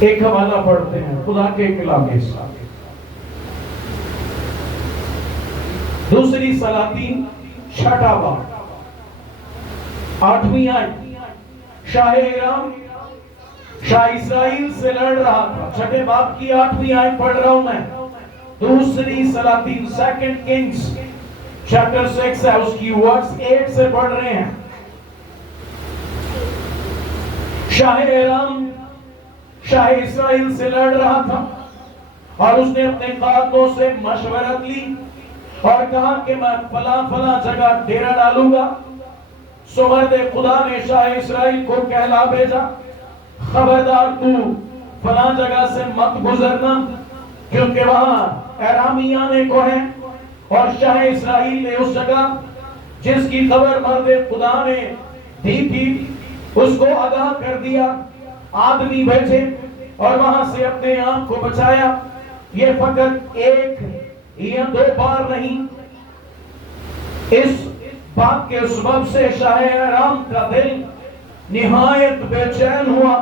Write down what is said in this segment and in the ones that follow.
ایک حوالہ پڑھتے ہیں خدا کے کلام کے ساتھ، دوسری سلاطین چھٹا باب 8ویں آیت۔ شاہ ایرام شاہ اسرائیل سے لڑ رہا تھا، چھٹے باب کی 8ویں آیت پڑھ رہا ہوں میں، دوسری سلاطین سیکنڈ کنگز چیپٹر 6 ہے، اس کی ورس 8 سے پڑھ رہے ہیں۔ شاہ ایرام شاہ اسرائیل سے لڑ رہا تھا اور اس نے اپنے قائدوں سے مشورت لی اور کہا کہ میں فلاں فلاں جگہ ڈیرا ڈالوں گا۔ سو مرد خدا نے شاہ اسرائیل کو کہلا بھیجا، خبردار تو فلاں جگہ سے مت گزرنا، کیونکہ وہاں ایرامی آنے کو ہے۔ اور شاہ اسرائیل نے اس جگہ جس کی خبر مرد خدا نے دی تھی اس کو آگاہ کر دیا، آدمی بھیجے اور وہاں سے اپنے آپ کو بچایا۔ یہ فقط ایک یا دو بار نہیں، اس بات کے سبب سے شاہ ایرام کا دل نہایت بے چین ہوا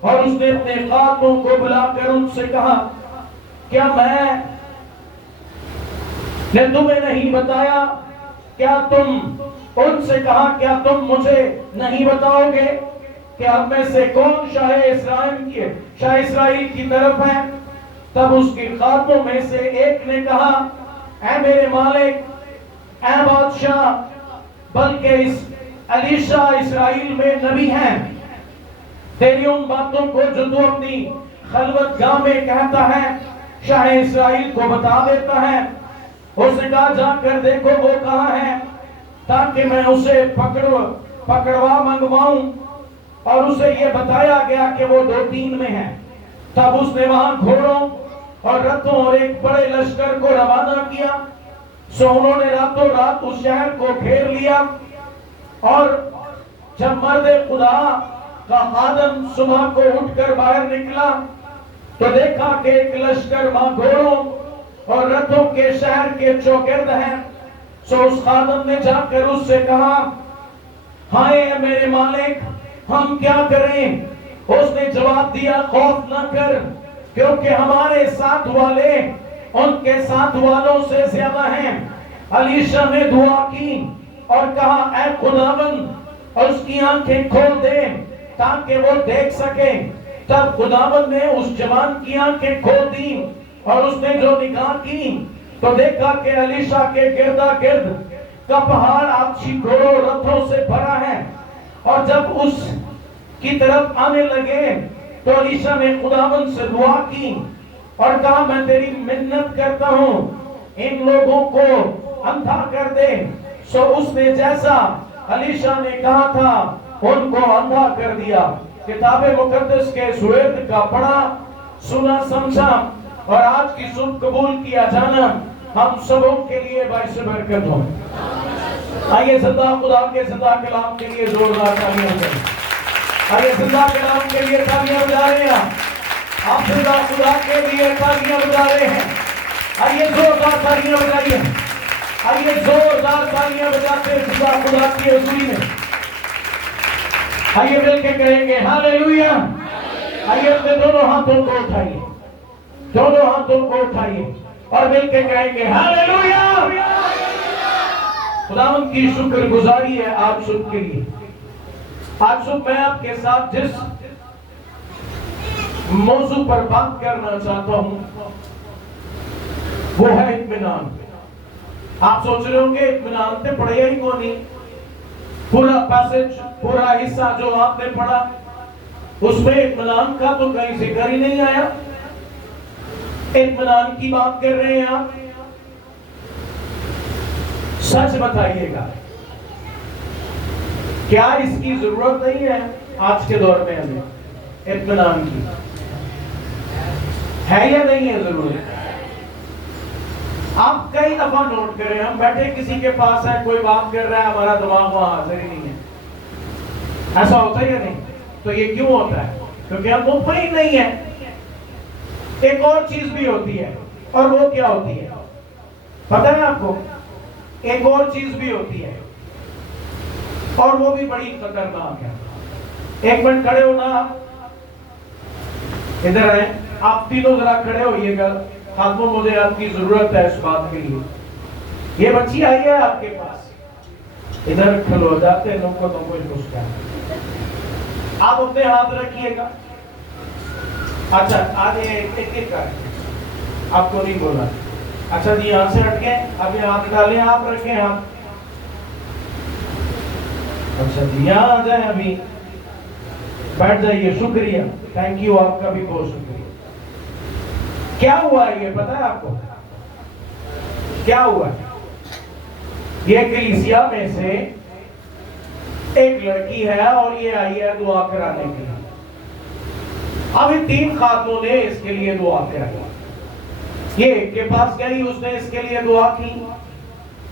اور اس نے اپنے قائدوں کو بلا کر ان سے کہا، کیا میں نے تمہیں نہیں بتایا؟ کیا تم ان سے کہا کیا تم مجھے نہیں بتاؤ گے کہ ہم میں سے کون شاہ اسرائیل کی طرف ہے؟ تب اس کے قائدوں میں سے ایک نے کہا، اے میرے مالک، اے بادشاہ، بلکہ اس الیشا اسرائیل میں نبی ہیں، تیری ان باتوں کو جو تو اپنی خلوت گاہ میں کہتا ہے شاہ اسرائیل کو بتا دیتا ہے۔ اس نے کہا، جا کر دیکھو وہ کہاں ہے تاکہ میں اسے پکڑوا منگواؤں۔ اور اسے یہ بتایا گیا کہ وہ 2-3 میں ہے۔ تب اس نے وہاں گھوڑوں اور رتھوں اور ایک بڑے لشکر کو روانہ کیا۔ سو انہوں نے راتوں رات اس شہر کو گھیر لیا، اور جب مرد خدا کا خادم صبح کو اٹھ کر باہر نکلا تو دیکھا کہ ایک لشکر وہاں گھوڑوں اور رتھوں کے شہر کے چوگرد ہیں۔ سو اس خادم نے جا کر اس سے کہا، ہائے میرے مالک، ہم کیا کریں؟ اس نے جواب دیا، خوف نہ کر، کیونکہ ہمارے ساتھ والے ان کے ساتھ والوں سے زیادہ ہیں۔ الیشا نے دعا کی اور کہا، اے خداوند، اور اس کی آنکھیں کھول دے تاکہ وہ دیکھ سکے۔ تب خداوند نے اس جوان کی آنکھیں کھول دی اور اس نے جو نگاہ کی تو دیکھا کہ الیشا کے گردا گرد کا پہاڑ آتشی گھوڑوں رتھوں سے بھرا ہے۔ اور جب اس کی طرف آنے لگے تو الیشا نے خداوند سے دعا کی اور کہا، میں تیری منت کرتا ہوں ان لوگوں کو اندھا کر دے۔ سو اس نے جیسا الیشا نے کہا تھا ان کو اندھا کر دیا۔ کتاب مقدس کے سورت کا پڑھا، سنا، سمجھا اور آج کی سن قبول کیا جانا ہم سبوں کے لیے باعث برکت ہو۔ آئیے زندہ خدا کے زندہ کلام کے لیے زوردار تالیاں دیں۔ آئیے زندہ کلام کے لیے تالیاں بجا رہے ہیں، آپ زندہ خدا کے لیے تالیاں بجا رہے ہیں۔ آئیے زوردار تالیاں بجائیے، آئیے زوردار تالیاں بجاتے زندہ خدا کی حضوری میں۔ آئیے مل کے کہیں گے ہاللیلویا۔ آئیے اپنے دونوں ہاتھوں کو اٹھائیے، دونوں ہاتھوں کو اٹھائیے اور مل کے کہیں گے ہاللیلویا۔ خداوند کی شکر گزاری ہے آج صبح کے لیے۔ آج صبح میں آپ کے ساتھ جس موضوع پر بات کرنا چاہتا ہوں وہ ہے اطمینان۔ آپ سوچ رہے ہوں گے اطمینان تے پڑھیا ہی کون نہیں؟ پورا پیسج، پورا حصہ جو آپ نے پڑھا اس میں اطمینان کا تو کہیں ذکر ہی نہیں آیا۔ اطمینان کی بات کر رہے ہیں آپ؟ سچ بتائیے گا، کیا اس کی ضرورت نہیں ہے آج کے دور میں ہمیں اطمینان کی؟ ہے یا نہیں ہے ضرورت؟ آپ کئی دفعہ نوٹ کریں، ہم بیٹھے کسی کے پاس ہے، کوئی بات کر رہا ہے، ہمارا دماغ وہاں حاضر ہی نہیں ہے۔ ایسا ہوتا ہے یا نہیں؟ تو یہ کیوں ہوتا ہے؟ کیونکہ ہم مطمئن نہیں ہیں۔ ایک اور چیز بھی ہوتی ہے، اور وہ کیا ہوتی ہے پتہ ہے آپ کو؟ ایک اور چیز بھی ہوتی ہے اور وہ بھی بڑی خطرناک ہے۔ ایک منٹ کھڑے ہونا۔ ادھر ہیں آپ تینوں ذرا کھڑے ہوئیے گا. خاتموں مجھے آپ کی ضرورت ہے اس بات کے لیے. یہ بچی آئی ہے آپ کے پاس, ادھر کھلو جاتے ہیں تم کو کچھ پوچھتا ہے. آپ اپنے ہاتھ رکھیے گا. اچھا آج ایک ایک کر آپ کو نہیں بولا. اچھا جی یہاں سے ہٹ کے اب یہ ہاتھ ڈالیں, آپ رکھیں ہاتھ. اچھا جی یہاں آ جائیں, ابھی بیٹھ جائیے. شکریہ, تھینک یو, آپ کا بھی بہت شکریہ. کیا ہوا ہے یہ پتا ہے آپ کو کیا ہوا ہے؟ یہ کلیسیا میں سے ایک لڑکی ہے اور یہ آئی ہے دعا کرانے کے لیے. اب 3 خاتون نے اس کے لیے دعا کرائی. یہ ایک کے پاس گئی, اس نے اس کے لیے دعا کی.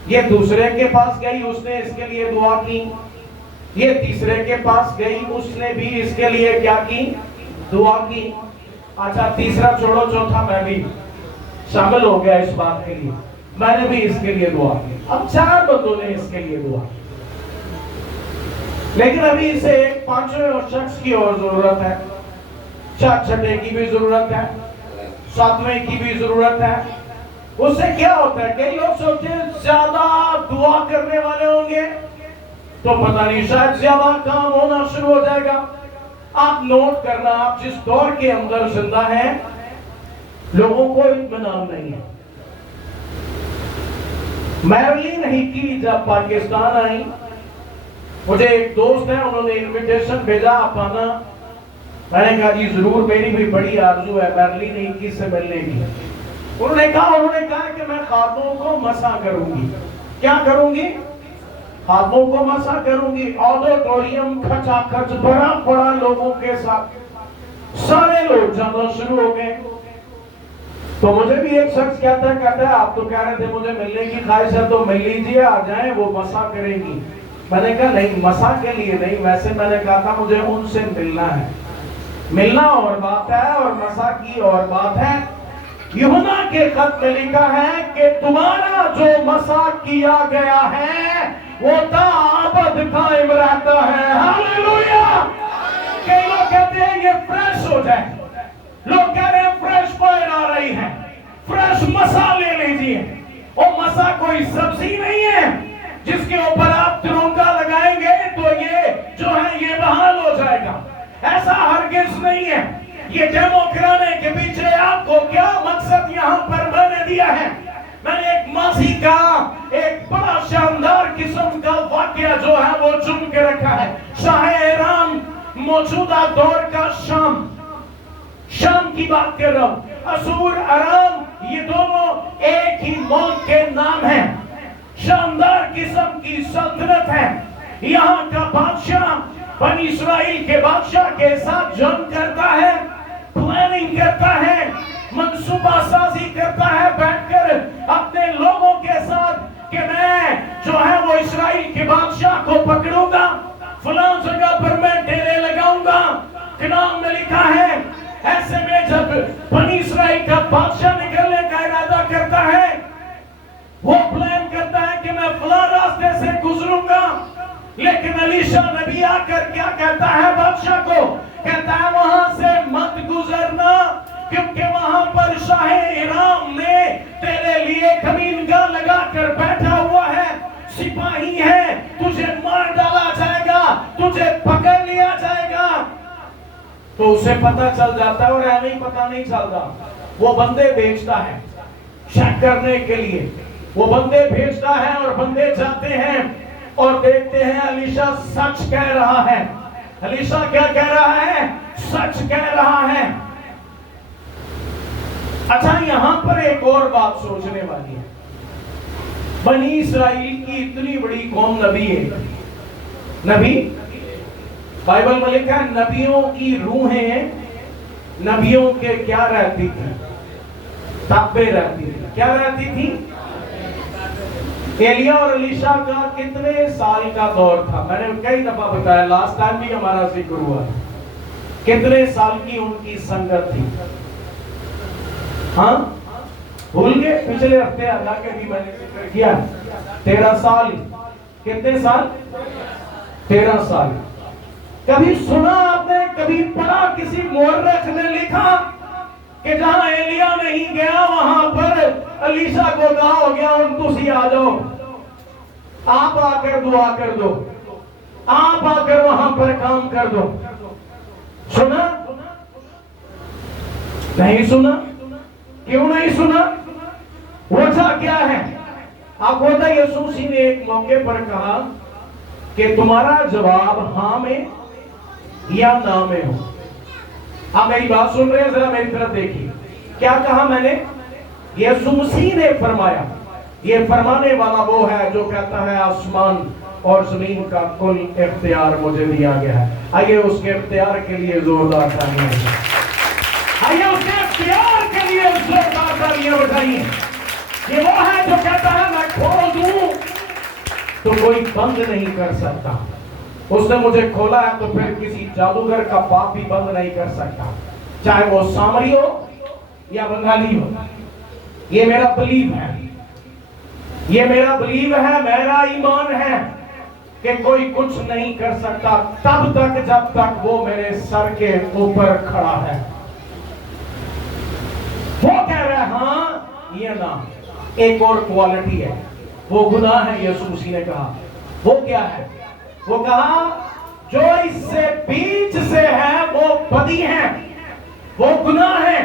یہ دوسرے کے پاس گئی, اس نے اس کے لیے دعا کی. یہ تیسرے کے پاس گئی, اس نے بھی اس کے لیے کیا کی؟ دعا کی. اچھا تیسرا چھوڑو, چوتھا میں بھی شامل ہو گیا اس بات کے لیے, میں نے بھی اس کے لیے دعا کی. اب 4 بندوں نے اس کے لیے دعا کی. لیکن ابھی اسے ایک 5ویں شخص کی اور ضرورت ہے. 6 کی بھی ضرورت ہے, 7ویں کی بھی ضرورت ہے. اس سے کیا ہوتا ہے, کئی لوگ سوچتے ہیں زیادہ دعا کرنے والے ہوں گے تو پتہ نہیں شاید زیادہ کام ہونا شروع ہو جائے گا. آپ نوٹ کرنا, آپ جس دور کے اندر زندہ ہیں لوگوں کو اطمینان نہیں ہے. میرلین ہیکی جب پاکستان آئی, مجھے ایک دوست ہے, انہوں نے انویٹیشن بھیجا آپ آنا. میں نے کہا جی ضرور, میری بھی بڑی آرزو ہے میرلین ہیکی سے ملنے کی. انہوں نے کہا کہ میں خاتون کو مسا کروں گی. کیا کروں گی؟ خاتون کو مسا کروں گی. آڈیٹوریم کھچا کھچ بڑا بڑا لوگوں کے ساتھ, سارے لوگ جانا شروع ہو گئے. تو مجھے بھی ایک شخص کہتا ہے آپ تو کہہ رہے تھے مجھے ملنے کی خواہش ہے تو مل لیجیے, آ جائیں, وہ مسا کریں گی. میں نے کہا نہیں, مسا کے لیے نہیں, ویسے میں نے کہا تھا مجھے ان سے ملنا ہے. ملنا اور بات ہے اور مسا کی اور بات ہے. یوحنا کے خط میں لکھا ہے کہ تمہارا جو مسا کیا گیا ہے وہ تا ابد قائم رہتا ہے. ہاللیلویہ. کئی لوگ کہتے ہیں یہ فریش ہو جائے, لوگ کہہ رہے ہیں فریش فائر آ رہی ہے, فریش مسا لے لیجیے. اور مسا کوئی سبزی نہیں ہے جس کے اوپر آپ ترونگا لگائیں گے تو یہ جو ہے یہ بحال ہو جائے گا. ایسا ہرگز نہیں ہے. یہ ڈیمو کرانے کے پیچھے آپ کو کیا مقصد یہاں پر میں نے دیا ہے. میں نے ایک ماضی کا ایک بڑا شاندار قسم کا واقعہ جو ہے وہ چن کے رکھا ہے. شاہ ایران, موجودہ دور کا شام کی بات کر رہا ہوں. اسور, ارام, یہ دونوں ایک ہی ملک کے نام ہیں. شاندار قسم کی سلطنت ہے. یہاں کا بادشاہ بنی اسرائیل کے بادشاہ کے ساتھ جنگ کرتا ہے, پلاننگ کرتا ہے, منصوبہ سازی کرتا ہے بیٹھ کر اپنے لوگوں کے ساتھ کہ میں جو ہے وہ اسرائیل کے بادشاہ کو پکڑوں گا, فلاں جگہ پر میں ڈیرے لگاؤں گا. کنان میں لکھا ہے ایسے میں جب بنی اسرائیل کا بادشاہ نکلنے کا ارادہ کرتا ہے, وہ پلان کرتا ہے کہ میں فلاں راستے سے گزروں گا. لیکن الیشا نبی آ کر کیا کہتا ہے بادشاہ کو, کہتا ہے وہاں سے مت گزرنا کیونکہ وہاں پر شاہ ایرام نے تیرے لیے کمینگاہ لگا کر بیٹھا ہوا ہے, سپاہی ہے, تجھے مار ڈالا جائے گا, تجھے پکڑ لیا جائے گا. تو اسے پتہ چل جاتا ہے, اور ایویں پتہ نہیں چلتا, وہ بندے بھیجتا ہے چیک کرنے کے لیے. وہ بندے بھیجتا ہے اور بندے جاتے ہیں اور دیکھتے ہیں الیشا سچ کہہ رہا ہے. الیشا کیا کہہ رہا ہے؟ سچ کہہ رہا ہے. اچھا یہاں پر ایک اور بات سوچنے والی ہے. بنی اسرائیل کی اتنی بڑی قوم, نبی ہے, نبی بائبل میں لکھا ہے نبیوں کی روحیں نبیوں کے کیا رہتی تھی؟ تابع رہتی تھی. کیا رہتی تھی؟ ایلیا اور الیشا کا کتنے سال کا دور تھا؟ میں نے کئی دفعہ بتایا, لاسٹ ٹائم بھی ہمارا ذکر ہوا. کتنے سال کی ان کی سنگت تھی؟ ہاں بھول گئے؟ پچھلے ہفتے اللہ کے بھی میں نے ذکر کیا 13 سال. کتنے سال؟ 13 سال. کبھی سنا آپ نے, کبھی پڑھا کسی مورخ نے لکھ دیکھا کہ جہاں ایلیا نہیں گیا وہاں پر الیشا کو کہا ہو گیا ان تسی آ جاؤ، آپ آ کر دعا کر دو، آپ آ کر وہاں پر کام کر دو۔ سنا؟ نہیں سنا؟ کیوں نہیں سنا؟ وجہ کیا ہے؟ آپ خدا یسوع مسیح نے ایک موقع پر کہا کہ تمہارا جواب ہاں میں یا نہ میں ہو۔ آپ میری بات سن رہے ہیں؟ ذرا میری طرف دیکھیے، کیا کہا میں نے؟ یسوع مسیح نے فرمایا، یہ فرمانے والا وہ ہے جو کہتا ہے آسمان اور زمین کا کل اختیار مجھے دیا گیا ہے۔ آئیے اس کے اختیار کے لیے زوردار تالیاں بجائیں، آئیے اس کے اختیار کے لیے زوردار تالیاں بجائیں۔ یہ وہ ہے جو کہتا ہے میں کھول دوں تو کوئی بند نہیں کر سکتا، اس نے مجھے کھولا ہے تو پھر کسی جادوگر کا پاپ بھی بند نہیں کر سکتا، چاہے وہ سامری ہو یا بنگالی ہو۔ یہ میرا بلیو ہے، یہ میرا بلیو ہے، میرا ایمان ہے کہ کوئی کچھ نہیں کر سکتا تب تک جب تک وہ میرے سر کے اوپر کھڑا ہے۔ وہ کہہ رہا ہے ہاں یہ نہ۔ ایک اور کوالٹی ہے، وہ گناہ ہے۔ یسوع مسیح نے کہا وہ کیا ہے؟ وہ کہا جو اس سے بیچ سے ہے وہ بدی ہے، وہ گناہ ہے،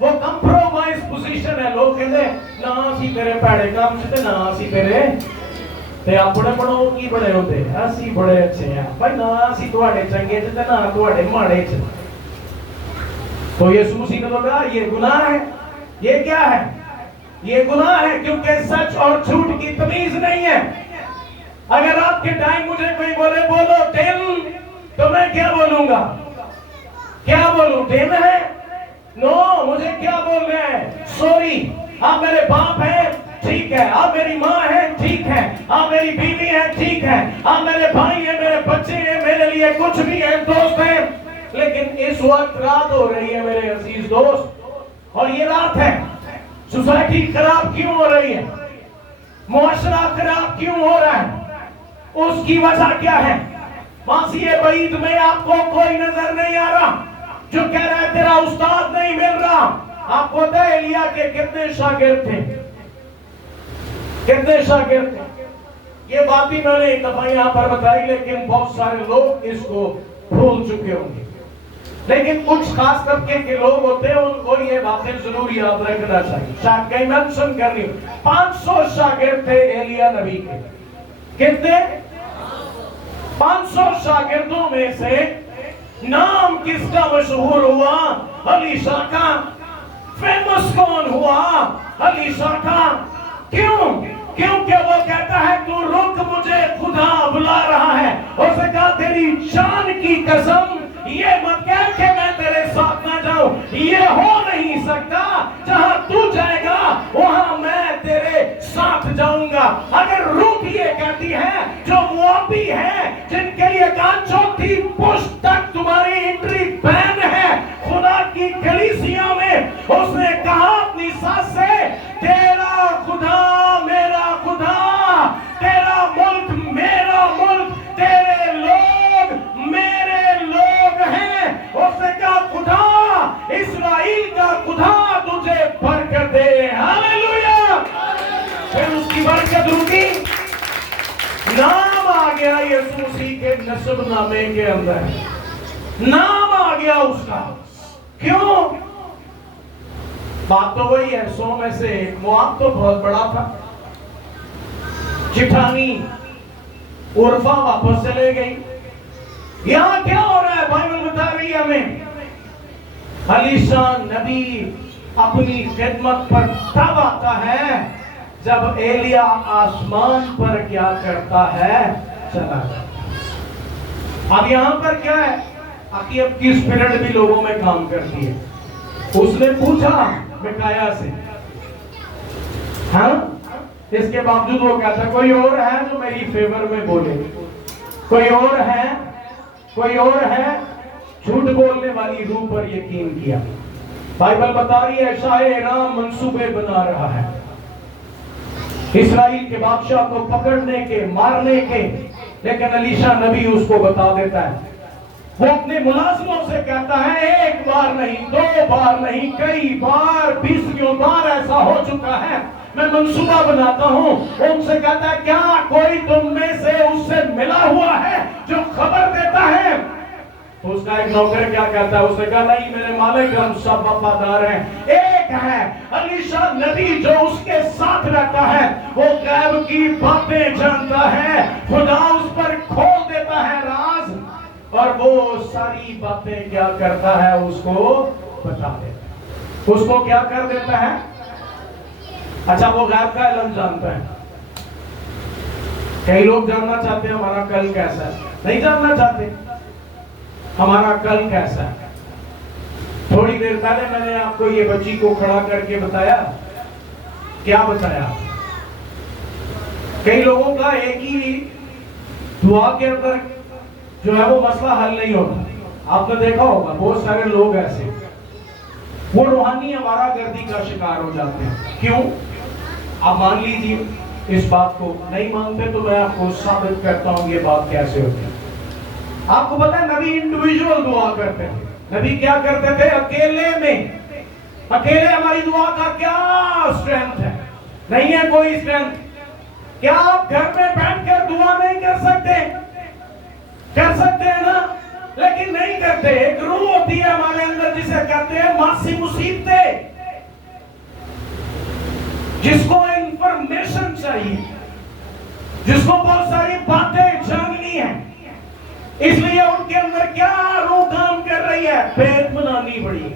وہ کمپرومائز پوزیشن ہے۔ لوگ کہتے ہیں نہ اسی تیرے پیڑے کام سے، نہ اسی تیرے تے اپنے بڑوں کی بڑے ہوتے اسی بڑے اچھے ہیں بھائی، نہ اسی تواڈے چنگے تے نہ تواڈے ماڑے چ۔ تو یسوع مسیح نے کہا یہ گناہ ہے۔ یہ کیا ہے؟ یہ گناہ ہے کیونکہ سچ اور جھوٹ کی تمیز نہیں ہے۔ اگر آپ کے ٹائم مجھے کوئی بولے بولو ٹین، تو میں کیا بولوں گا؟ کیا بولوں؟ ٹین ہے؟ نو، مجھے کیا بول رہے ہیں؟ سوری، آپ میرے باپ ہیں ٹھیک ہے، آپ میری ماں ہیں ٹھیک ہے، آپ میری بیوی ہیں ٹھیک ہے، آپ میرے بھائی ہیں، میرے بچے ہیں، میرے لیے کچھ بھی ہیں، دوست ہیں، لیکن اس وقت رات ہو رہی ہے میرے عزیز دوست، اور یہ رات ہے۔ سوسائٹی خراب کیوں ہو رہی ہے؟ معاشرہ خراب کیوں ہو رہا ہے؟ اس کی وجہ کیا ہے؟ ماضی بعید میں آپ کو کوئی نظر نہیں آ رہا جو کہہ رہا ہے تیرا استاد نہیں مل رہا۔ آپ کو پتہ ہے ایلیا کے کتنے شاگرد تھے؟ کتنے شاگرد تھے؟ یہ بات بھی میں نے ایک دفعہ یہاں پر بتائی، لیکن بہت سارے لوگ اس کو بھول چکے ہوں گے، لیکن کچھ خاص طبقے کے لوگ ہوتے ہیں ان کو یہ باتیں ضرور یاد رکھنا چاہیے۔ شاید کہیں مینشن کرنی ہو، 500 شاگرد تھے ایلیا نبی کے۔ کتنے؟ 500 شاگردوں میں سے نام کس کا مشہور ہوا؟ الیشا کا۔ فیمس کون ہوا؟ الیشا کا۔ کیوں؟ کیونکہ وہ کہتا ہے تو رک، مجھے خدا بلا رہا ہے۔ اس نے کہا تیری شان کی قسم یہ مت کہہ کہ میں تیرے ساتھ نہ جاؤں، یہ ہو نہیں سکتا، جہاں تو جائے گا وہاں میں تیرے ساتھ جاؤں گا۔ اگر روح یہ کہتی ہے جو موابی ہے جن کے لیے کہا چوتھی پشت تک تمہاری انٹری بین ہے خدا کی کلیسیا میں، اس نے کہا اپنی سانس سے تیرا خدا میرا خدا، تیرا ملک میرا ملک، تیرے لوگ میرے لوگ ہیں۔ اس نے کہا خدا اسرائیل کا خدا تجھے برکت دے۔ ہاللیلویہ۔ پھر اس کی برکت رکی، نام آ گیا یسوع مسیح کے نسب نامے کے اندر، نام آ گیا اس کا۔ کیوں؟ بات تو وہی ہے، 100 میں سے ایک۔ مواب تو بہت بڑا تھا، جٹھانی عرفہ واپس چلے گئی۔ یہاں کیا ہو رہا ہے؟ بائبل بتا رہی ہے ہمیں الیشا نبی اپنی خدمت پر تب آتا ہے جب ایلیا آسمان پر کیا کرتا ہے؟ چلا جاتا۔ اب یہاں پر کیا ہے؟ عقیب کی اسپرٹ بھی لوگوں میں کام کرتی ہے۔ اس نے پوچھا میکایا سے، ہاں اس کے باوجود وہ کہتا ہے کوئی اور ہے جو میری فیور میں بولے، کوئی اور ہے، کوئی اور ہے۔ جھوٹ بولنے والی روح پر یقین کیا۔ بائبل بتا رہی ہے شاہ ایرام منصوبے بنا رہا ہے اسرائیل کے بادشاہ کو پکڑنے کے، مارنے کے، لیکن الیشا نبی اس کو بتا دیتا ہے وہ اپنے ملازموں سے کہتا ہے ایک بار نہیں، دو بار نہیں، کئی بار، 20 بار ایسا ہو چکا ہے، میں منصوبہ بناتا ہوں۔ ان سے کہتا ہے کیا کوئی تم میں سے اس سے ملا ہوا ہے جو خبر دیتا ہے؟ تو اس کا ایک نوکر کیا کہتا ہے؟ اس نے کہا نہیں میرے مالک، ہم سب وفادار ہیں، ایک ہے الیشا نبی جو اس کے ساتھ رہتا ہے، وہ غیب کی باتیں جانتا ہے، خدا اس پر کھول دیتا ہے راز، اور وہ ساری باتیں کیا کرتا ہے؟ اس کو بتا دیتا ہے۔ اس کو کیا کر دیتا ہے؟ اچھا وہ غیب کا علم جانتا ہے۔ کئی لوگ جاننا چاہتے ہیں ہمارا کل کیسا ہے، نہیں جاننا چاہتے ہمارا کل کیسا ہے۔ تھوڑی دیر پہلے میں نے آپ کو یہ بچی کو کھڑا کر کے بتایا، کیا بتایا؟ کئی لوگوں کا ایک ہی دعا کے اندر جو ہے وہ مسئلہ حل نہیں ہوتا۔ آپ نے دیکھا ہوگا بہت سارے لوگ ایسے وہ روحانی آوارہ گردی کا شکار ہو جاتے ہیں۔ کیوں؟ آپ مان لیجیے اس بات کو، نہیں مانتے تو میں آپ کو ثابت کرتا ہوں یہ بات کیسے ہوتی ہے۔ آپ کو پتہ ہے نبی انڈیویجول دعا کرتے ہیں۔ نبی کیا کرتے تھے؟ اکیلے میں، اکیلے ہماری دعا کا کیا اسٹرینتھ ہے؟ نہیں ہے کوئی اسٹرینتھ۔ کیا آپ گھر میں بیٹھ کر دعا نہیں کر سکتے؟ کر سکتے ہیں نا، لیکن نہیں کرتے۔ ایک روح ہوتی ہے ہمارے اندر جسے کہتے ہیں ماسی مصیبتیں، جس کو انفارمیشن چاہیے، جس کو بہت ساری باتیں جاننی ہیں، اس لیے ان کے اندر کیا روح کام کر رہی ہے؟ بے اطمینانی بڑی۔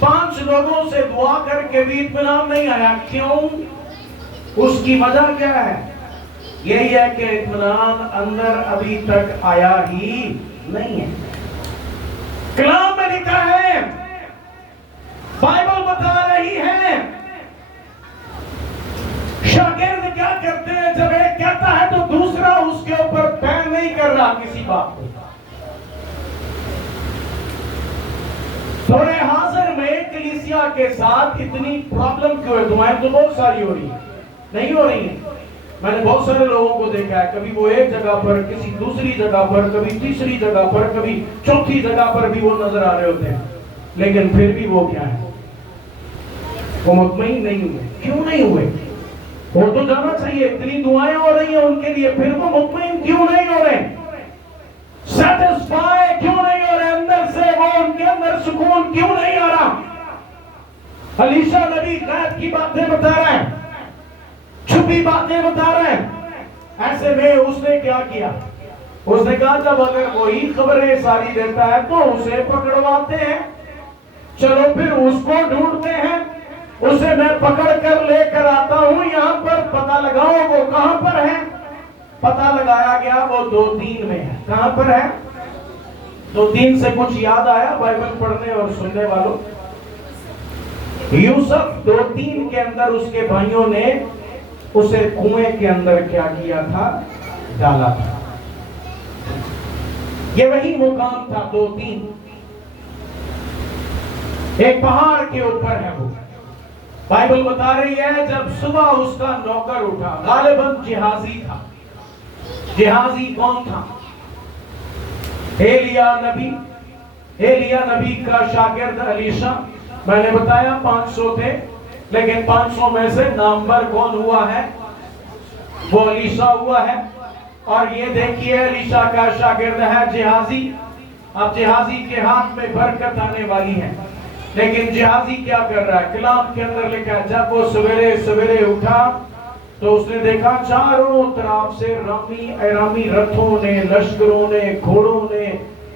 5 لوگوں سے دعا کر کے بھی اطمینان نہیں آیا، کیوں؟ اس کی وجہ کیا ہے؟ یہی ہے کہ اطمینان اندر ابھی تک آیا ہی نہیں ہے۔ کلام میں لکھا ہے، بائبل بتا رہی ہے، شاگرد کیا کرتے ہیں؟ جب ایک کہتا ہے تو دوسرا اس کے اوپر بین نہیں کر رہا کسی بات کو۔ دور حاضر میں کلیسیا کے ساتھ اتنی پرابلم کیوں ہے؟ دعائیں تو بہت ساری ہو رہی ہیں، نہیں ہو رہی ہیں۔ میں نے بہت سارے لوگوں کو دیکھا ہے، کبھی وہ ایک جگہ پر، کسی دوسری جگہ پر، کبھی تیسری جگہ پر، کبھی چوتھی جگہ پر بھی وہ نظر آ رہے ہوتے ہیں، لیکن پھر بھی وہ کیا ہے؟ وہ مطمئن نہیں ہوئے۔ کیوں نہیں ہوئے؟ وہ تو جانا چاہیے، اتنی دعائیں ہو رہی ہیں ان کے لیے، پھر وہ مطمئن کیوں نہیں ہو رہے؟ سیٹسفائی کیوں نہیں ہو رہے اندر سے؟ وہ ان کے اندر سکون کیوں نہیں آ رہا؟ الیشا نبی غیب کی باتیں بتا رہے ہیں، چھپی باتیں بتا رہے ہیں۔ ایسے میں اس نے کیا کیا؟ اس نے کہا جب اگر وہی خبریں ساری دیتا ہے تو اسے پکڑواتے ہیں، چلو پھر اس کو ڈھونڈتے ہیں، اسے میں پکڑ کر لے کر آتا ہوں، یہاں پر پتہ لگاؤ وہ کہاں پر ہے۔ پتہ لگایا گیا وہ 2-3 میں ہے۔ کہاں پر ہے؟ 2-3 سے کچھ یاد آیا بائبل پڑھنے اور سننے والوں؟ یوسف 2-3 کے اندر اس کے بھائیوں نے اسے کنویں کے اندر کیا کیا تھا؟ ڈالا تھا۔ یہ وہی مقام تھا 2-3، ایک پہاڑ کے اوپر ہے وہ۔ بائبل بتا رہی ہے جب صبح اس کا نوکر اٹھا، غالباً جہازی تھا۔ جہازی کون تھا؟ ایلیا نبی۔ ایلیا نبی کا شاگرد الیشا۔ میں نے بتایا 500 تھے، لیکن 500 میں سے نامور کون ہوا ہے؟ وہ الیشا ہوا ہے۔ اور یہ دیکھیے الیشا کا شاگرد ہے جہازی۔ اب جہازی کے ہاتھ میں برکت آنے والی ہے، لیکن جہازی کیا کر رہا ہے؟ کلام کے اندر لکھا ہے جب وہ سویرے سویرے اٹھا تو اس نے دیکھا چاروں طرف سے ایرامی رتھوں نے، لشکروں نے، گھوڑوں نے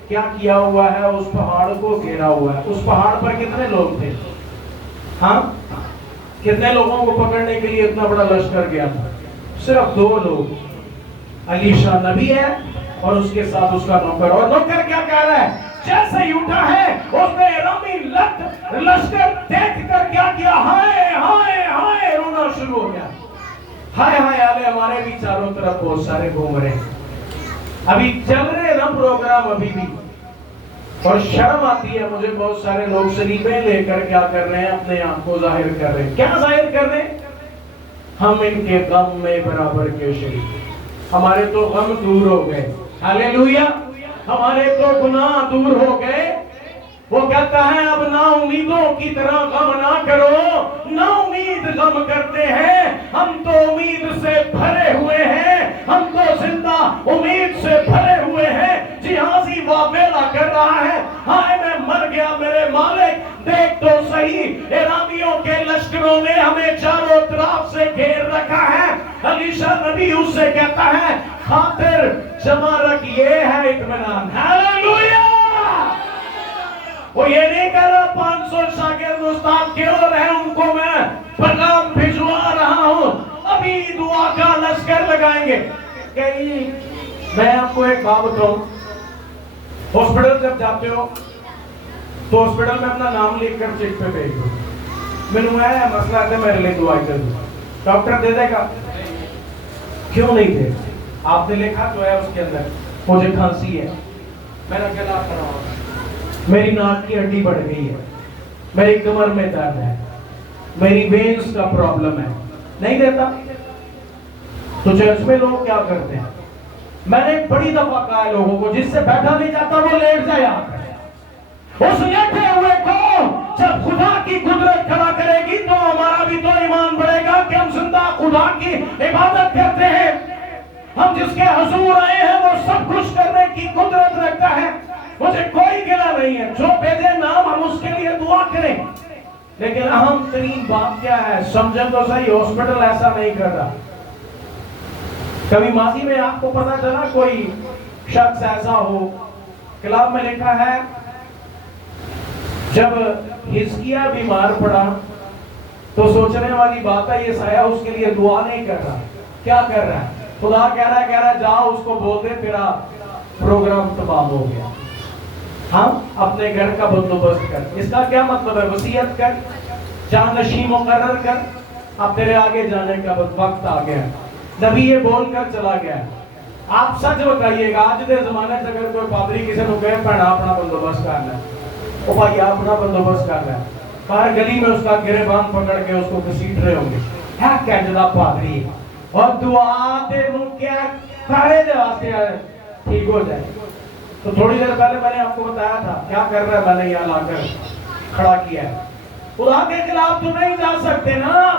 کیا کیا ہوا ہے؟ اس پہاڑ کو گھیرا ہوا ہے۔ اس پہاڑ پر کتنے لوگ تھے؟ ہاں، کتنے لوگوں کو پکڑنے کے لیے اتنا بڑا لشکر گیا تھا؟ صرف 2 لوگ، الیشا نبی ہے اور اس کے ساتھ اس کا نوکر۔ اور نوکر کیا کہہ رہا ہے؟ جیسے ہی اٹھا ہے اس نے ایرامی لشکر دیکھ کر کیا کیا؟ ہائے ہائے ہائے رونا شروع ہو گیا۔ ہائے ہائے آلے ہمارے بھی چاروں طرف بہت سارے گھوم رہے ہیں، ابھی چل رہے نا پروگرام ابھی بھی، اور شرم آتی ہے مجھے، بہت سارے لوگ سلیبیں لے کر کیا کر رہے ہیں؟ اپنے آپ کو ظاہر کر رہے ہیں۔ کیا ظاہر کر رہے ہیں؟ ہم ان کے غم میں برابر کے شریک، ہمارے تو غم دور ہو گئے۔ ہاللیلویا۔ ہمارے تو گناہ دور ہو گئے. وہ کہتا ہے اب نا امیدوں کی طرح غم نہ کرو. نا امید غم کرتے ہیں, ہم تو امید سے بھرے ہوئے ہیں, ہم تو زندہ امید سے بھرے ہوئے ہیں. جہازی واویلا کر رہا ہے, ہائے میں مر گیا میرے مالک, دیکھ تو صحیح ایرانیوں کے لشکروں نے ہمیں چاروں طرف سے گھیر رکھا ہے. الیشا نبی اس سے کہتا ہے خاطر جمع رکھ, یہ ہے اطمینان. ہاللویا. وہ یہ نہیں کہہ رہا 500 شاگرد استاد کے اور ہیں ان کو میں پیغام بھجوا رہا ہوں, ابھی دعا کا لشکر لگائیں گے. کہیں میں آپ کو ایک بات بتاؤں, ہاسپٹل جب جاتے ہو تو ہاسپٹل میں اپنا نام لکھ کر چیک پہ بھیج دو, مینوں ہے مسئلہ ہے میرے لیے دعا کر دو. ڈاکٹر دے دے گا؟ کیوں نہیں دے؟ آپ نے لکھا تو ہے اس کے اندر مجھے کھانسی ہے, میرا گلا خراب ہے, میری ناک کی ہڈی بڑھ گئی ہے, میری کمر میں درد ہے, میری وینز کا پرابلم ہے, نہیں دیتا. تو چرچ میں لوگ کیا کرتے ہیں, میں نے بڑی دفعہ کہا ہے لوگوں کو, جس سے بیٹھا نہیں جاتا وہ لیٹ جائے. اس لیٹے ہوئے کو جب خدا کی قدرت کھڑا کرے گی تو ہمارا بھی تو ایمان بڑھے گا کہ ہم زندہ خدا کی عبادت کرتے ہیں. ہم جس کے حضور آئے ہیں وہ سب کچھ کرنے کی قدرت رکھتا ہے. مجھے کوئی گلہ نہیں ہے, جو بھیجے نام ہم اس کے لیے دعا کریں. لیکن اہم ترین بات کیا ہے, سمجھیں تو صحیح, ہاسپٹل ایسا نہیں کرتا. کبھی ماضی میں آپ کو پتا چلا کوئی شخص ایسا ہو, کتاب میں لکھا ہے جب حزقیہ بیمار پڑا تو سوچنے والی بات ہے یہ سایہ اس کے لیے دعا نہیں کر رہا, کیا کر رہا ہے؟ خدا کہہ رہا ہے جاؤ اس کو بول دے تیرا پروگرام تمام ہو گیا, ہم اپنے گھر کا بندوبست کر. اس کا کیا مطلب ہے؟ وصیت کر, جانشین مقرر کر, اب تیرے آگے جانے کا وقت آ گیا. نبی یہ بول کر چلا گیا. آپ سچ بتائیے گا آج دے زمانے سے اگر کوئی پادری کسی کو کہے پڑھنا اپنا بندوبست کرنا ہے, او بھائی اپنا بندوبست کرنا ہے, باہر گلی میں اس کا گریبان پکڑ کے اس کو گھسیٹ رہے ہوں گے, ہے کہنا پادری اور دعا دے کیا سارے دے واسطے ٹھیک ہو جائے. تو تھوڑی دیر پہلے میں نے آپ کو بتایا تھا کیا کر رہا ہے, میں نے یہاں لا کر کھڑا کیا ہے. خدا کے خلاف تو نہیں جا سکتے نا.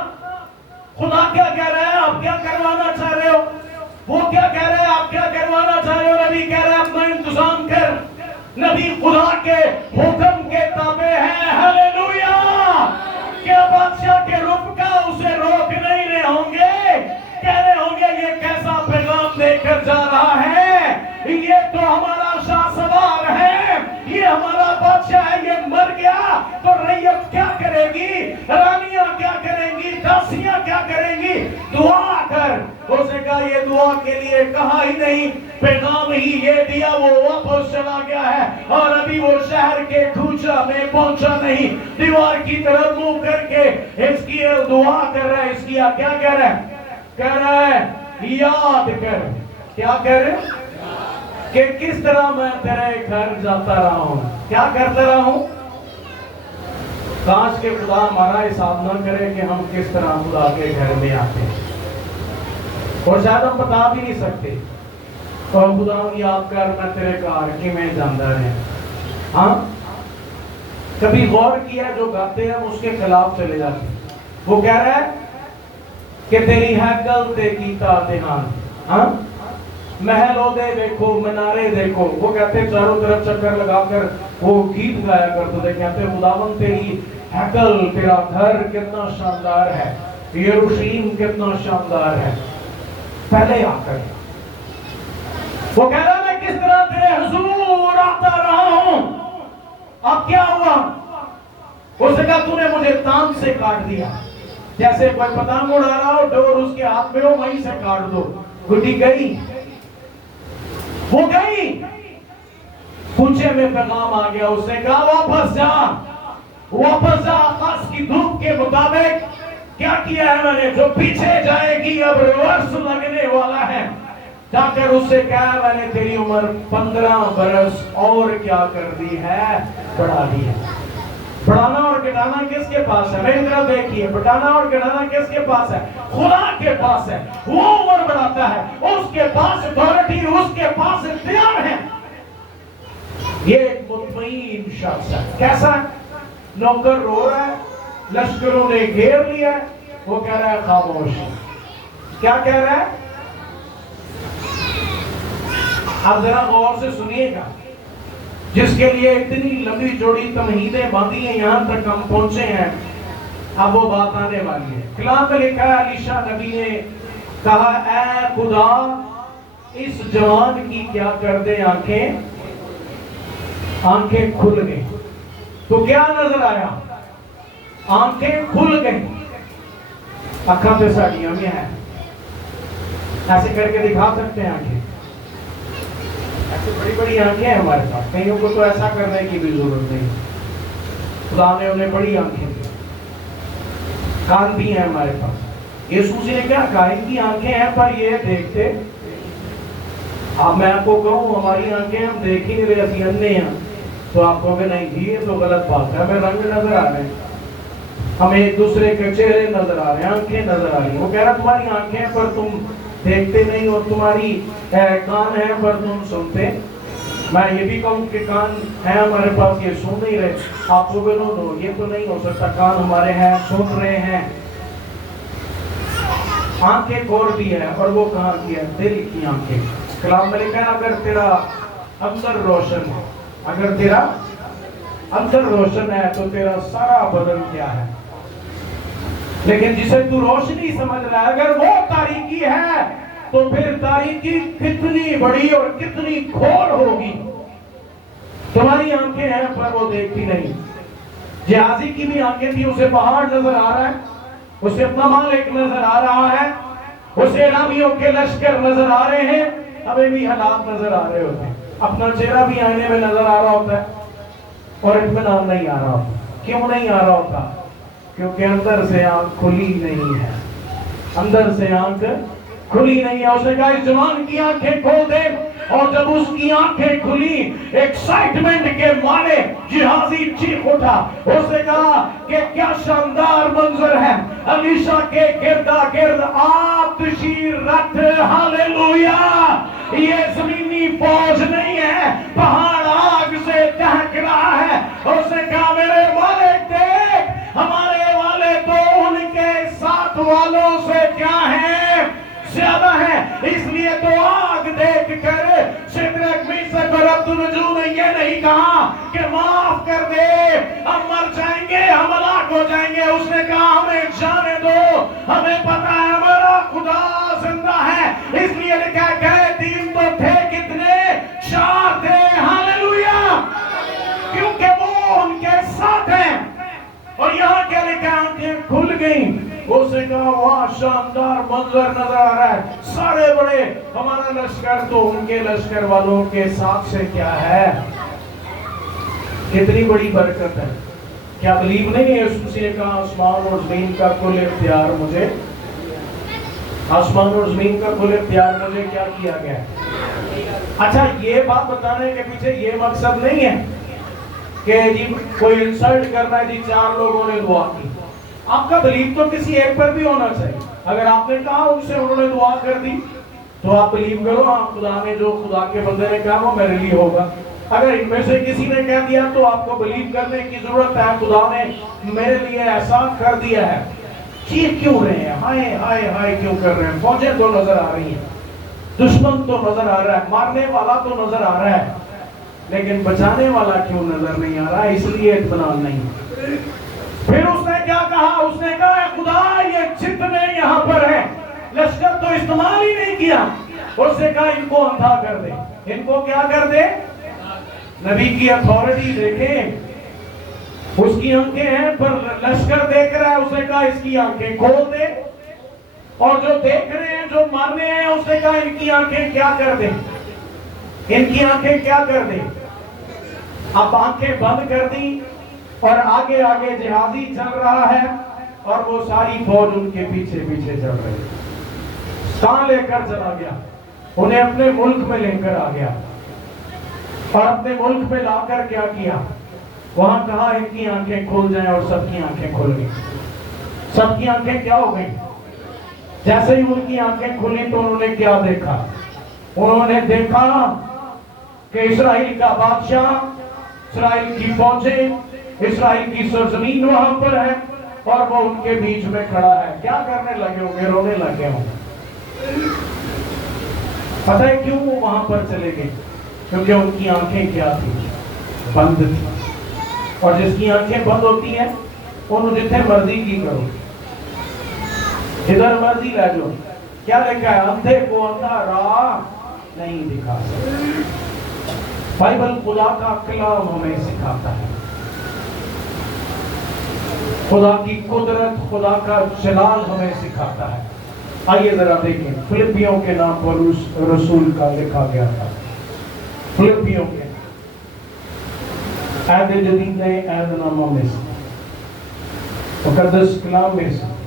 خدا کیا کہہ رہا ہے, آپ کیا کروانا چاہ رہے ہو, وہ کیا کہہ رہا ہے, آپ کیا کروانا چاہ رہے ہو. نبی کہہ رہا ہے اپنا انتظام کر. نبی خدا کے حکم کے تابع ہے. ہاللویا. کیا بادشاہ کے رخ کا اسے روک نہیں رہے ہوں گے, کہہ رہے ہوں گے یہ کیسا پیغام دے کر جا رہا ہے, یہ تو ہمارا شاہ سوار ہے, یہ ہمارا بادشاہ ہے, یہ مر گیا تو ریت کیا کرے گی, رانیاں کیا کریں گی, داسیاں کیا کریں گی, دعا کر. اسے کہا یہ دعا کے لیے کہا ہی نہیں, پیغام ہی یہ دیا, وہ واپس چلا گیا ہے اور ابھی وہ شہر کے کوچہ میں پہنچا نہیں. دیوار کی طرف منہ کر کے اس کی دعا کر رہا ہے. اس کی کیا کہہ رہا ہے, کہہ رہا ہے یاد کر. کیا کہہ رہے ہیں کہ کس طرح میں تیرے گھر جاتا رہا ہوں, کیا کرتا رہا ہوں. کاش کے خدا ہمارا حساب نہ کرے کہ ہم کس طرح خدا کے گھر میں آتے ہیں, اور شاید ہم بتا بھی نہیں سکتے. اور خدا یاد کر میں تیرے گھر کی میں جاندہ رہے. ہاں کبھی غور کیا جو گاتے ہیں اس کے خلاف چلے جاتے ہیں. وہ کہہ رہا ہے کہ تیری ہیکل تے کیتا دھیان, ہاں محلوں دے دیکھو, منارے دیکھو. وہ کہتے ہیں چاروں طرف چکر لگا کر وہ گیت گایا کرتے تھے, کہتے ہیں خداوند تیری ہیکل, تیرا گھر کتنا شاندار ہے, یروشلم کتنا شاندار ہے. پہلے آ کر وہ کہہ رہا میں کس طرح تیرے حضور آتا رہا ہوں. اب کیا ہوا؟ اس نے کہا تو نے مجھے تان سے کاٹ دیا, جیسے کوئی پتنگ اڑا رہا ہو, ڈور اس کے ہاتھ میں ہو, وہیں سے کاٹ دو. گڈی گئی, وہ گئی. پوچھے میں پیغام آ گیا. اس نے کہا واپس جا, واپس جا. آکاش کی دھوپ کے مطابق کیا کیا ہے میں نے, جو پیچھے جائے گی اب ریورس لگنے والا ہے. جا کر اس سے کہا میں نے تیری عمر 15 برس اور کیا کر دی ہے, بڑھا دی ہے. بڑھانا اور گھٹانا کس کے پاس ہے؟ میری طرف دیکھیے, بڑھانا اور گھٹانا کس کے پاس ہے؟ خدا کے پاس ہے. وہ عمر بڑھاتا ہے, اس کے پاس اتھارٹی, اس کے پاس اختیار ہے. یہ ایک مطمئن شخص ہے. کیسا ہے؟ نوکر رو رہا ہے، لشکروں نے گھیر لیا ہے، وہ کہہ رہا ہے خاموش. کیا کہہ رہا ہے؟ اب ذرا غور سے سنیے گا. جس کے لیے اتنی لمبی چوڑی تمہیدیں باندھی ہیں، یہاں تک ہم پہنچے ہیں، اب وہ بات آنے والی ہے. کلام میں لکھا ہے علیشا نبی نے کہا اے خدا اس جوان کی کیا کر دے آنکھیں کھل گئی. تو کیا نظر آیا؟ آنکھیں کھل گئی. اکھاں پہ ساڑیاں میں ہیں، ایسے کر کے دکھا سکتے ہیں آنکھیں. ایسے بڑی بڑی آنکھیں ہیں ہمارے پاس، کئیوں کو تو ایسا کرنے کی بھی ضرورت نہیں. خدا نے انہیں بڑی آنکھیں دی. کان بھی ہیں ہمارے پاس. یسوع نے کیا کہا؟ ان کی آنکھیں ہیں پر یہ دیکھتے. اب میں آپ کو کہوں ہماری آنکھیں ہم دیکھ ہی نہیں رہے، اسی اندھے ہیں، تو آپ کو کہ نہیں جی یہ تو غلط بات ہے. ہمیں رنگ نظر آ رہے ہیں، ہمیں ایک دوسرے کے چہرے نظر آ رہے ہیں، آنکھیں نظر آ رہی ہیں. وہ کہہ رہا تمہاری آنکھیں ہیں پر تم دیکھتے نہیں، اور تمہاری کان ہیں پر تم سنتے. میں یہ بھی کہوں کہ کان ہیں ہمارے پاس، یہ سن نہیں رہے. آپ کو بھی نو یہ تو نہیں ہو سکتا. کان ہمارے ہیں، سن رہے ہیں. آنکھیں کھول بھی ہے، اور وہ کہاں کی ہے؟ دل کی آنکھیں. کلام میں لکھا ہے اگر تیرا اندر روشن ہے، اگر تیرا اندر روشن ہے تو تیرا سارا بدن کیا ہے. لیکن جسے تو روشنی سمجھ رہا ہے، اگر وہ تاریکی ہے تو پھر تاریکی کتنی بڑی اور کتنی کھول ہوگی. تمہاری آنکھیں ہیں پر وہ دیکھتی نہیں. جہازی کی بھی آنکھیں تھی، اسے پہاڑ نظر آ رہا ہے، اسے اپنا مالک نظر آ رہا ہے، اسے رامیوں کے لشکر نظر آ رہے ہیں، ہمیں بھی حالات نظر آ رہے ہوتے ہیں. اپنا چہرہ بھی آئینے میں نظر آ رہا ہوتا ہے، اور اطمینان نہیں آ رہا ہوتا. کیوں نہیں آ رہا ہوتا؟ کیونکہ اندر سے آنکھ کھلی نہیں ہے. اندر سے آنکھ کھلی نہیں ہے. اس نے کہا اس جوان کی آنکھیں کھول دے. اور جب اس کی آنکھیں کھلی، ایکسائٹمنٹ کے مارے جہازی چیخ اٹھا. اس نے کہا کہ کیا شاندار منظر ہے، علیشا کے گردا گرد آتشی رتھ. ہاللیلویا. یہ زمینی فوج نہیں ہے، پہاڑ آگ سے دہک رہا ہے. اس نے کہا میرے مالک دیکھ، ہمارے والے تو ان کے ساتھ والوں سے کیا ہیں؟ زیادہ ہے. اس لیے تو آگ دیکھ کر شدرک میشک اور عبدالنجو نے یہ نہیں کہا کہ معاف کر دے، ہم مر جائیں گے، ہم ہلاک ہو جائیں گے. اس نے کہا ہمیں جانے دو، ہمیں پتہ ہے ہمارا خدا زندہ ہے. اس لیے لکھا گئے 3 تو تھے، کتنے؟ 4 تھے. ہاللیلویا. کیونکہ وہ ان کے ساتھ ہیں. اور یہاں کیا لکھا؟ آنکھیں کھل گئیں. اس نے کہا وہاں شاندار منظر نظر آ رہا ہے، سارے بڑے ہمارا لشکر تو ان کے لشکر والوں کے ساتھ سے کیا ہے. کتنی بڑی برکت ہے. کیا بلیو نہیں ہے؟ یسوع نے کہا آسمان اور زمین کا کل اختیار مجھے، آسمان اور زمین کا کل اختیار مجھے کیا کیا گیا. اچھا یہ بات بتانے کے پیچھے یہ مقصد نہیں ہے کہ جی کوئی انسلٹ کرنا ہے، جی 4 لوگوں نے دعا کی. آپ کا بلیف تو کسی ایک پر بھی ہونا چاہیے. اگر آپ نے کہا ان سے انہوں نے دعا کر دی تو آپ بلیو کرو ہاں خدا نے جو خدا کے بندے نے کہا وہ میرے لیے ہوگا. اگر ان میں سے کسی نے کہہ دیا تو آپ کو بلیو کرنے کی ضرورت ہے خدا نے میرے لیے ایسا کر دیا ہے. چیخ کیوں رہے ہیں؟ ہائے ہائے ہائے کیوں کر رہے ہیں؟ فوجیں تو نظر آ رہی ہیں، دشمن تو نظر آ رہا ہے، مارنے والا تو نظر آ رہا ہے، لیکن بچانے والا کیوں نظر نہیں آ رہا؟ اس لیے اطمینان نہیں. پھر اس نے کیا کہا؟ اس نے کہا اے خدا یہ جتنے یہاں پر ہیں لشکر تو استعمال ہی نہیں کیا. اس نے کہا ان کو اندھا کر دے. ان کو کیا کر دے؟ نبی کی اتھارٹی دیکھیں. اس کی آنکھیں ہیں پر لشکر دیکھ رہا ہے. اس نے کہا اس کی آنکھیں کھول دے. اور جو دیکھ رہے ہیں، جو مارنے ہیں، اس نے کہا ان کی آنکھیں کیا کر دے؟ ان کی آنکھیں کیا کر دے؟ اب آنکھیں بند کر دی اور آگے آگے جہازی چل رہا ہے اور وہ ساری فوج ان کے پیچھے پیچھے چل رہی. کہاں لے کر چلا گیا؟ انہیں اپنے ملک میں لے کر آ گیا. اور اپنے ملک میں لا کر کیا کیا؟ وہاں کہا ان کی آنکھیں کھل جائیں، اور سب کی آنکھیں کھل گئی. سب کی آنکھیں کیا ہو گئی؟ جیسے ہی ان کی آنکھیں کھلی تو انہوں نے کیا دیکھا؟ انہوں نے دیکھا کہ اسرائیل کا بادشاہ، اسرائیل کی فوجیں، اسرائیل کی سرزمین وہاں پر ہے اور وہ ان کے بیچ میں کھڑا ہے. کیا کرنے لگے ہوں گے؟ رونے لگے ہوں گے. پتہ ہے کیوں وہ وہاں پر چلے گئے؟ کیونکہ ان کی آنکھیں کیا تھی؟ بند تھی. اور جس کی آنکھیں بند ہوتی ہیں انہوں جتنے مرضی کی کرو، جدھر مرضی لے جاؤ. کیا لکھا ہے؟ اندھے کو اندھا راہ نہیں دکھا سکتا. بائبل خدا کا کلام ہمیں سکھاتا ہے، خدا کی قدرت، خدا کا جلال ہمیں سکھاتا ہے. آئیے ذرا دیکھیں فلپیوں کے نام پولس رسول کا لکھا گیا تھا. فلپیوں کے عہد جدید نئے عہد نامہ میں سے، مقدس کلام میں سے.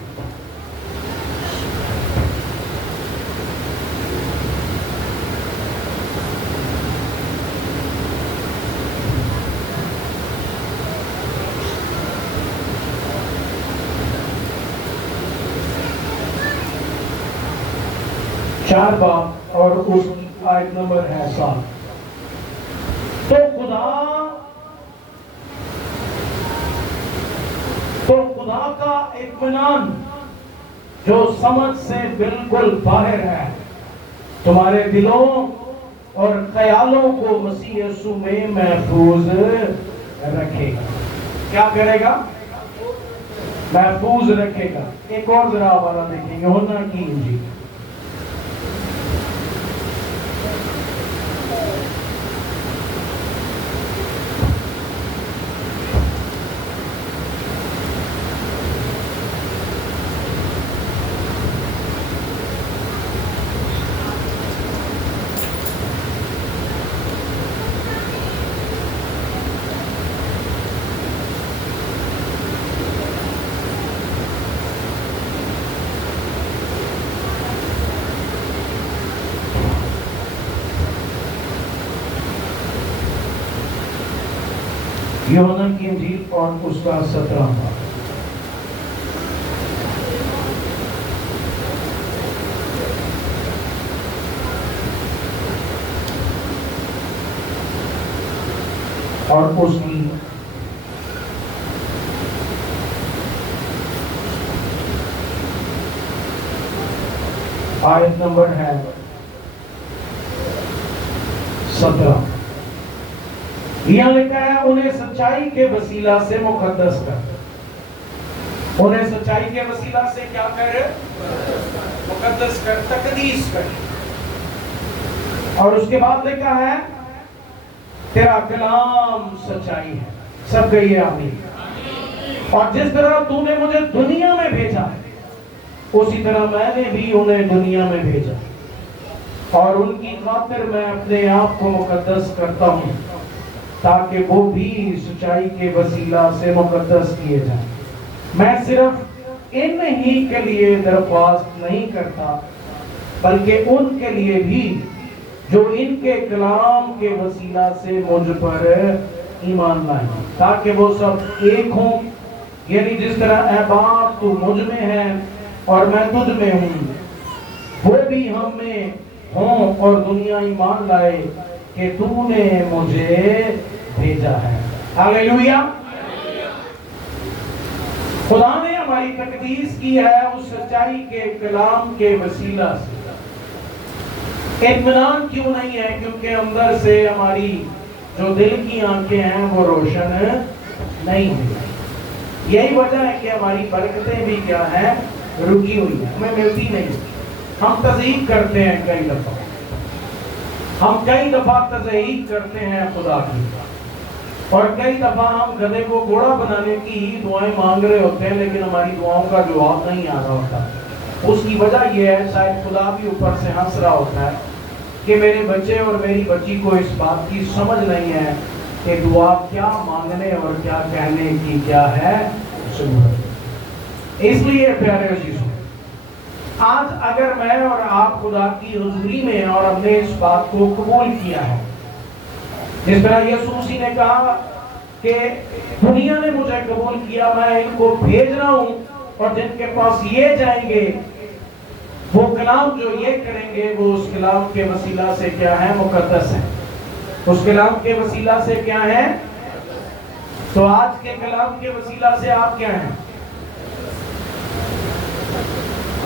چار باب اور اس کی آیت نمبر ہے 7. تو خدا کا اطمینان جو سمجھ سے بالکل باہر ہے تمہارے دلوں اور خیالوں کو مسیح یسوع میں محفوظ رکھے گا. کیا کرے گا؟ محفوظ رکھے گا. ایک اور ذرا حوالہ دیکھیں، یوحنا کی انجیل. یوحنا کی انجیل اور اس کا 17 باب. اور اس کی آیت نمبر ہے 17. یہاں لکھا ہے انہیں سچائی کے وسیلہ سے مقدس کر. انہیں سچائی کے وسیلہ سے کیا کر؟ مقدس کر، تقدیس کر. اور اس کے بعد لکھا ہے تیرا کلام سچائی ہے. سب کہیے آمین. اور جس طرح تو نے مجھے دنیا میں بھیجا ہے اسی طرح میں نے بھی انہیں دنیا میں بھیجا اور ان کی خاطر میں اپنے آپ کو مقدس کرتا ہوں تاکہ وہ بھی سچائی کے وسیلہ سے مقدس کیے جائیں. میں صرف ان ہی کے لیے درخواست نہیں کرتا بلکہ ان کے لیے بھی جو ان کے کلام کے وسیلہ سے مجھ پر ایمان لائیں تاکہ وہ سب ایک ہوں، یعنی جس طرح اے باپ تو مجھ میں ہے اور میں تجھ میں ہوں وہ بھی ہم میں ہوں اور دنیا ایمان لائے کہ تو نے مجھے بھیجا ہے. ہاللیلویا. خدا نے ہماری تقدیس کی ہے اس سچائی کے کلام کے وسیلہ سے. اطمینان کیوں نہیں ہے؟ کیونکہ اندر سے ہماری جو دل کی آنکھیں ہیں وہ روشن نہیں ہوئی. یہی وجہ ہے کہ ہماری برکتیں بھی کیا ہیں؟ رکی ہوئی ہیں، ہمیں ملتی نہیں. ہم تضحیق کرتے ہیں کئی دفعہ، ہم کئی دفعہ تضحیق کرتے ہیں خدا کی، اور کئی دفعہ ہم گدھے کو گھوڑا بنانے کی ہی دعائیں مانگ رہے ہوتے ہیں لیکن ہماری دعاؤں کا جواب نہیں آ رہا ہوتا. اس کی وجہ یہ ہے شاید خدا بھی اوپر سے ہنس رہا ہوتا ہے کہ میرے بچے اور میری بچی کو اس بات کی سمجھ نہیں ہے کہ دعا کیا مانگنے اور کیا کہنے کی کیا ہے ضرورت. اس لیے پیارے عزیزوں، آج اگر میں اور آپ خدا کی حضوری میں اور ہم نے اس بات کو قبول کیا ہے، جس طرح یسوع مسیح نے کہا کہ دنیا نے مجھے قبول کیا، میں ان کو بھیج رہا ہوں اور جن کے پاس یہ جائیں گے وہ کلام جو یہ کریں گے وہ اس کلام کے وسیلہ سے کیا ہے؟ مقدس ہے. اس کلام کے وسیلہ سے کیا ہیں؟ تو آج کے کلام کے وسیلہ سے آپ کیا ہیں؟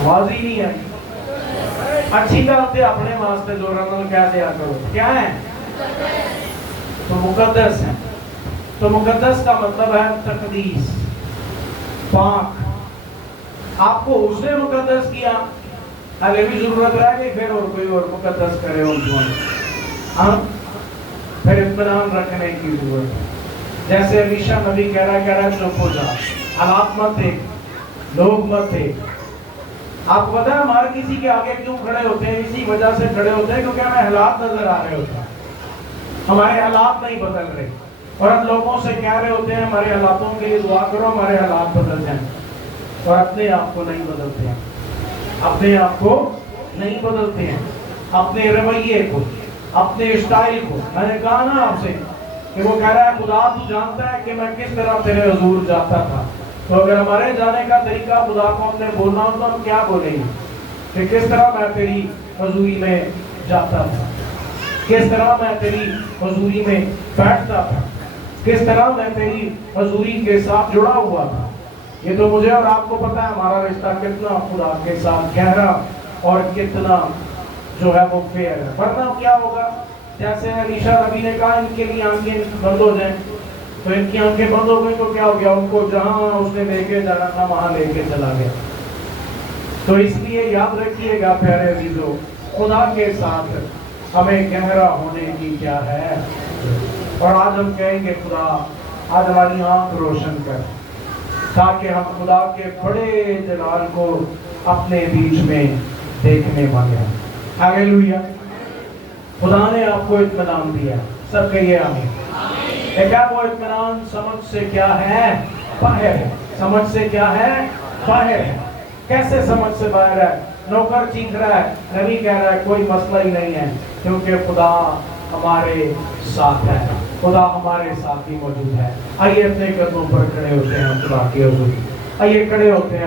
آواز ہی نہیں آئی. اچھی طرح سے اپنے واسطے جو رنل کہہ دیا کرو کیا ہے؟ تو مقدس ہے. تو مقدس کا مطلب ہے تقدیس، پاک. آپ کو اس نے مقدس کیا، اگر بھی ضرورت رہ گئی پھر اور کوئی اور مقدس کرے ان کو. ہاں پھر اطمینان رکھنے کی ضرورت ہے. جیسے علیشا نبی کہہ رہا ہے چپ ہو جا، حالات مت دیکھ، لوگ مت دیکھ. آپ کو پتا ہے ہمارے کسی کے آگے کیوں کھڑے ہوتے ہیں؟ اسی وجہ سے کھڑے ہوتے ہیں کیونکہ ہمیں حالات نظر آ رہے ہوتے ہیں، ہمارے حالات نہیں بدل رہے، اور ہم لوگوں سے کہہ رہے ہوتے ہیں ہمارے حالاتوں کے لیے دعا کرو ہمارے حالات بدل جائیں، اور اپنے آپ کو نہیں بدلتے ہیں. اپنے آپ کو نہیں بدلتے ہیں، اپنے رویے کو، اپنے اسٹائل کو. میں نے کہا نا آپ سے کہ وہ کہہ رہا ہے خدا تو جانتا ہے کہ میں کس طرح تیرے حضور جاتا تھا. تو اگر ہمارے جانے کا طریقہ خدا کو ہم نے بولنا ہو تو ہم کیا بولیں گے کہ کس طرح میں تیری حضوری میں جاتا تھا، کس طرح میں تیری حضوری میں بیٹھتا تھا، کس طرح میں تیری حضوری کے ساتھ جڑا ہوا تھا. یہ تو مجھے اور آپ کو پتا ہے ہمارا رشتہ کتنا خدا کے ساتھ گہرا اور کتنا جو ہے وہ فیئر ہے. ورنہ کیا ہوگا؟ جیسے علیشا نبی نے کہا ان کے لیے آنکھیں بند ہو جائیں، تو ان کی آنکھیں بند ہو گئی تو کیا ہو گیا؟ ان کو جہاں اس نے لے کے جانا تھا وہاں لے کے چلا گیا. تو اس لیے یاد رکھیے گا پیارے عزیزو، خدا کے ساتھ ہمیں گہرا ہونے کی کیا ہے. اور آج ہم کہیں گے خدا آج ہماری آنکھ روشن کر، تاکہ ہم خدا کے بڑے جلال کو اپنے بیچ میں دیکھنے والے ہیں. ہاللیلویا. خدا نے آپ کو اطمینان دیا، سب کہیے آمین. کیا وہ اطمینان سمجھ سے کیا ہے؟ باہر ہے. سمجھ سے کیا ہے؟ باہر ہے. کیسے سمجھ سے باہر ہے؟ نوکر چیخ رہا ہے، نبی کہہ رہا ہے کوئی مسئلہ ہی نہیں ہے کیونکہ خدا ہمارے ساتھ ہے، خدا ہمارے ساتھ ہی موجود ہے. آئیے اپنے قدموں پر کھڑے ہوتے ہیں خدا کی حضوری. آئیے کھڑے ہوتے ہیں.